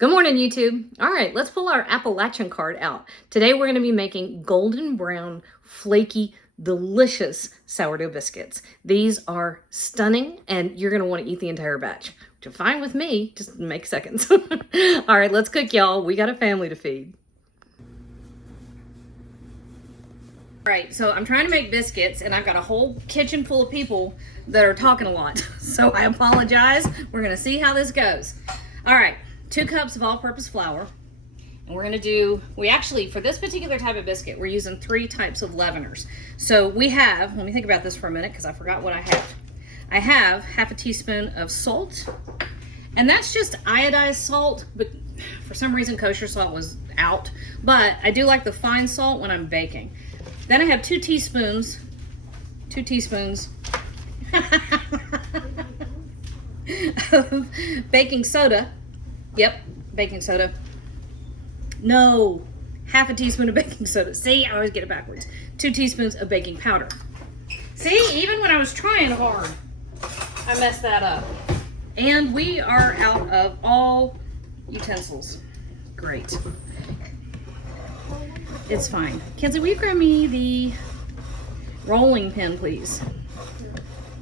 Good morning, YouTube. All right, let's pull our Appalachian card out. Today we're going to be making golden brown, flaky, delicious sourdough biscuits. These are stunning, and you're going to want to eat the entire batch, which is fine with me. Just make seconds. All right, let's cook, y'all. We got a family to feed. All right, so I'm trying to make biscuits, and I've got a whole kitchen full of people that are talking a lot. So I apologize. We're going to see how this goes. All right. 2 cups of all-purpose flour, and we're going to do, for this particular type of biscuit, we're using 3 types of leaveners. So we have, let me think about this for a minute because I forgot what I have. I have half a teaspoon of salt, and that's just iodized salt, but for some reason kosher salt was out, but I do like the fine salt when I'm baking. Then I have 2 teaspoons of baking soda. Yep, baking soda. No, half a teaspoon of baking soda. See, I always get it backwards. 2 teaspoons of baking powder. See, even when I was trying hard, I messed that up. And we are out of all utensils. Great. It's fine. Kenzie, will you grab me the rolling pin, please?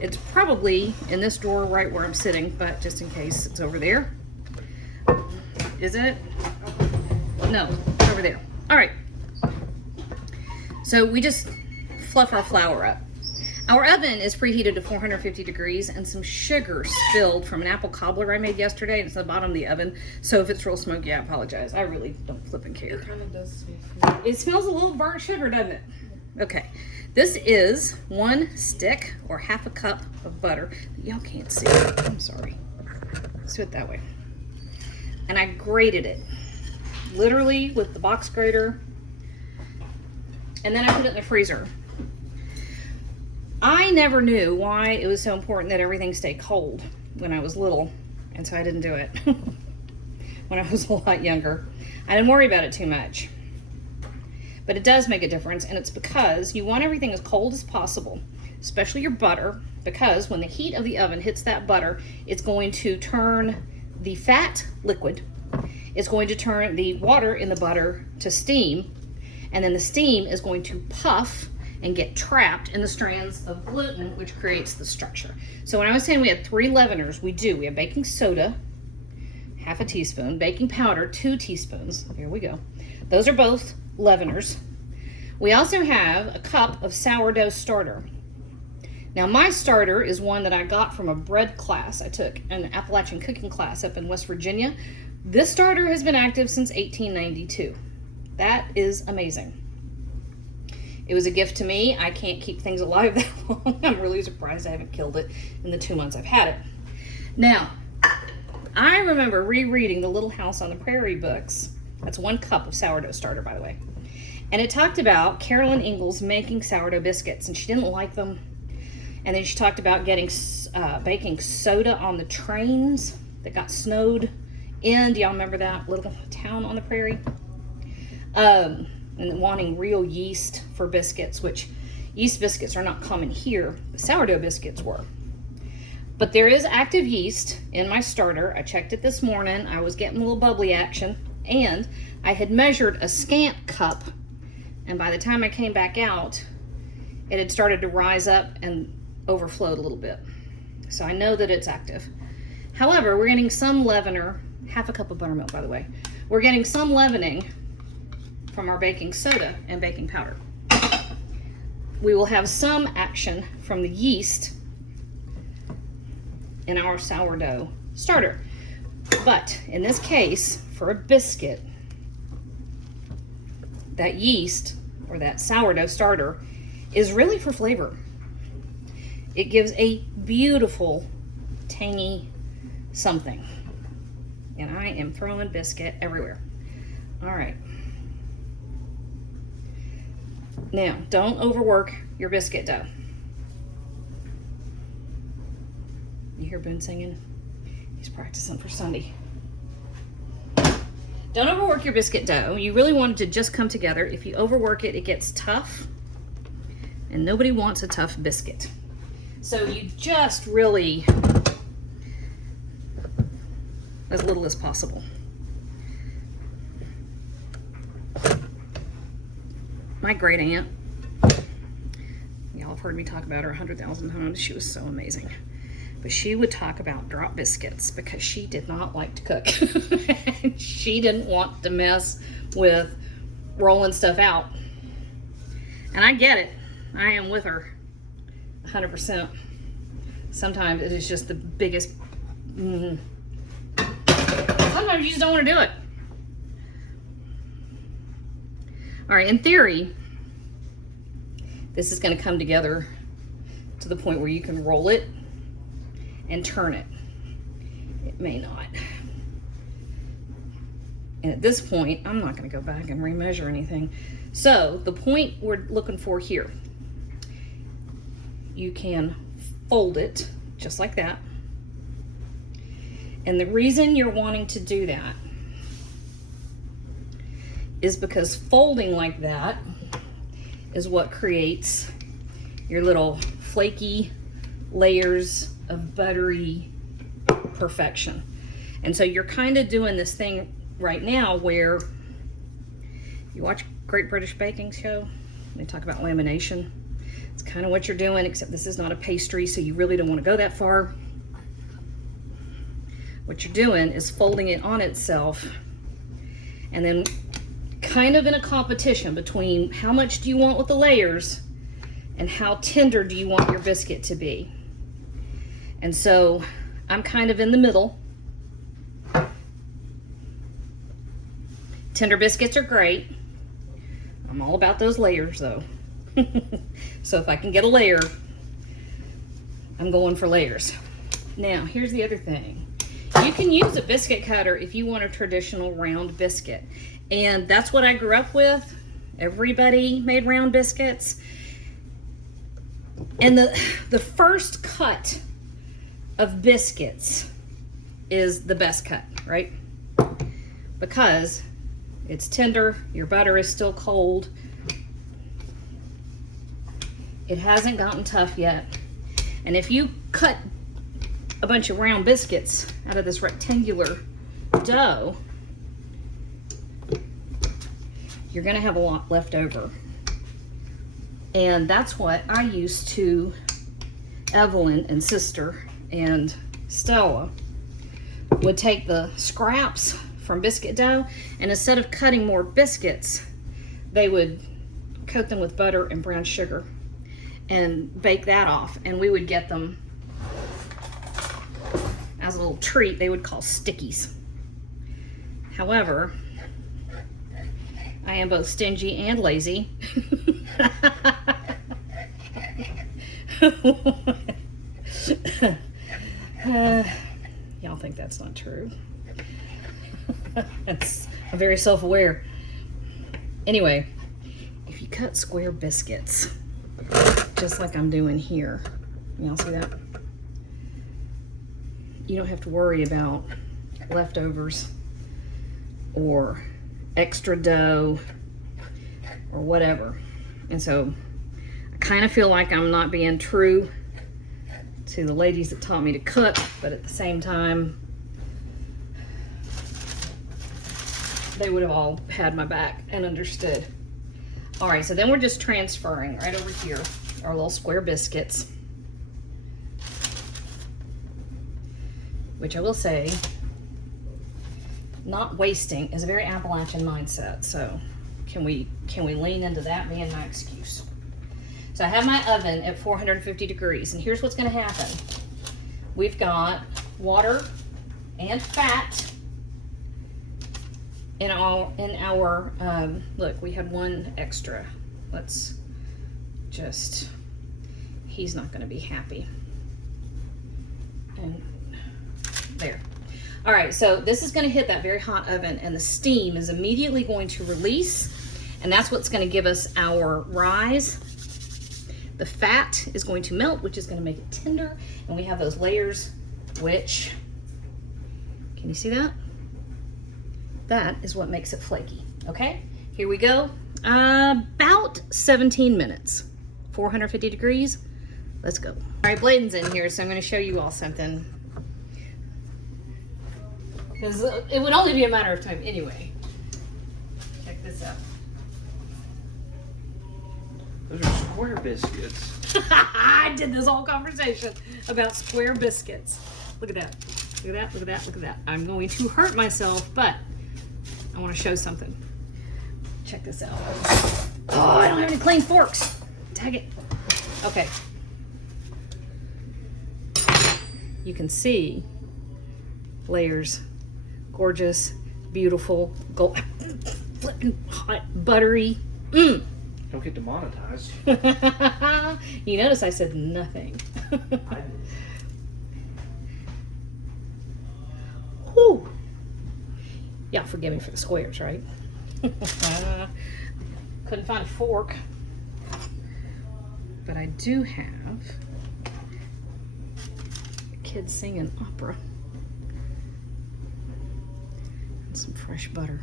It's probably in this drawer right where I'm sitting, but just in case, it's over there. Is it? No, it's over there. All right. So we just fluff our flour up. Our oven is preheated to 450 degrees, and some sugar spilled from an apple cobbler I made yesterday, and it's at the bottom of the oven. So if it's real smoky, I apologize. I really don't flipping care. It kind of does smell. It smells a little burnt sugar, doesn't it? Okay. This is 1 stick or half a cup of butter. Y'all can't see it. I'm sorry. Let's do it that way. And I grated it, literally with the box grater, and then I put it in the freezer. I never knew why it was so important that everything stay cold when I was little, and so I didn't do it when I was a lot younger. I didn't worry about it too much, but it does make a difference, and it's because you want everything as cold as possible, especially your butter, because when the heat of the oven hits that butter, it's going to turn the fat liquid. It's going to turn the water in the butter to steam, and then the steam is going to puff and get trapped in the strands of gluten, which creates the structure. So when I was saying we had 3 leaveners, we have baking soda, half a teaspoon, baking powder, 2 teaspoons. Here we go. Those are both leaveners. We also have a cup of sourdough starter. Now my starter is one that I got from a bread class. I took an Appalachian cooking class up in West Virginia. This starter has been active since 1892. That is amazing. It was a gift to me. I can't keep things alive that long. I'm really surprised I haven't killed it in the 2 months I've had it. Now, I remember rereading the Little House on the Prairie books. That's 1 cup of sourdough starter, by the way. And it talked about Carolyn Ingalls making sourdough biscuits, and she didn't like them. And then she talked about getting baking soda on the trains that got snowed in. Do y'all remember that little town on the prairie? And wanting real yeast for biscuits, which yeast biscuits are not common here, but sourdough biscuits were. But there is active yeast in my starter. I checked it this morning. I was getting a little bubbly action, and I had measured a scant cup, and by the time I came back out, it had started to rise up and overflowed a little bit. So I know that it's active. However, we're getting some leavener, half a cup of buttermilk, by the way. We're getting some leavening from our baking soda and baking powder. We will have some action from the yeast in our sourdough starter. But in this case, for a biscuit, that yeast or that sourdough starter is really for flavor. It gives a beautiful, tangy something. And I am throwing biscuit everywhere. All right. Now, don't overwork your biscuit dough. You hear Boone singing? He's practicing for Sunday. Don't overwork your biscuit dough. You really want it to just come together. If you overwork it, it gets tough, and nobody wants a tough biscuit. So you just really, as little as possible. my great aunt, y'all have heard me talk about her 100,000 times. She was so amazing. But she would talk about drop biscuits because she did not like to cook. She didn't want to mess with rolling stuff out. And I get it. I am with her 100%. Sometimes it is just the biggest... Sometimes you just don't want to do it. All right, in theory, this is going to come together to the point where you can roll it and turn it. It may not. And at this point, I'm not going to go back and remeasure anything. So the point we're looking for here, you can fold it just like that. And the reason you're wanting to do that is because folding like that is what creates your little flaky layers of buttery perfection. And so you're kind of doing this thing right now where you watch Great British Baking Show, they talk about lamination. It's kind of what you're doing, except this is not a pastry, so you really don't want to go that far. What you're doing is folding it on itself, and then kind of in a competition between how much do you want with the layers and how tender do you want your biscuit to be. And so I'm kind of in the middle. Tender biscuits are great. I'm all about those layers though. So if I can get a layer, I'm going for layers. Now, here's the other thing. You can use a biscuit cutter if you want a traditional round biscuit. And that's what I grew up with. Everybody made round biscuits. And the first cut of biscuits is the best cut, right? Because it's tender, your butter is still cold. It hasn't gotten tough yet. And if you cut a bunch of round biscuits out of this rectangular dough, you're gonna have a lot left over. And that's what I used to, Evelyn and sister and Stella would take the scraps from biscuit dough, and instead of cutting more biscuits, they would coat them with butter and brown sugar and bake that off, and we would get them as a little treat. They would call stickies. However, I am both stingy and lazy. Y'all think that's not true. I'm very self-aware. Anyway, if you cut square biscuits, just like I'm doing here, y'all see that? You don't have to worry about leftovers or extra dough or whatever. And so I kind of feel like I'm not being true to the ladies that taught me to cook, but at the same time, they would have all had my back and understood. All right, so then we're just transferring right over here our little square biscuits, which I will say, not wasting is a very Appalachian mindset. So can we lean into that being my excuse? So I have my oven at 450 degrees, and here's what's gonna happen. We've got water and fat in our look, we had one extra. Let's just, he's not gonna be happy. And there. All right, so this is gonna hit that very hot oven, and the steam is immediately going to release, and that's what's gonna give us our rise. The fat is going to melt, which is gonna make it tender, and we have those layers, which, can you see that? That is what makes it flaky, okay? Here we go, about 17 minutes, 450 degrees, let's go. All right, Bladen's in here, so I'm gonna show you all something, because it would only be a matter of time anyway. Check this out. Those are square biscuits. I did this whole conversation about square biscuits. Look at that. Look at that. Look at that. Look at that. I'm going to hurt myself, but I want to show something. Check this out. Oh, I don't have any clean forks. Dang it. Okay. You can see layers. Gorgeous, beautiful, gold, flipping hot, buttery. Mm. Don't get demonetized. You notice I said nothing. I did. Whew. Y'all forgive me for the squares, right? Couldn't find a fork. But I do have kids singing opera. And some fresh butter.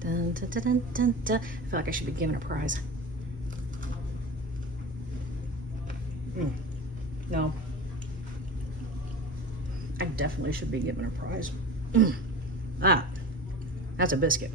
Dun, dun, dun, dun, dun, dun. I feel like I should be given a prize. No. I definitely should be given a prize. Ah, that's a biscuit.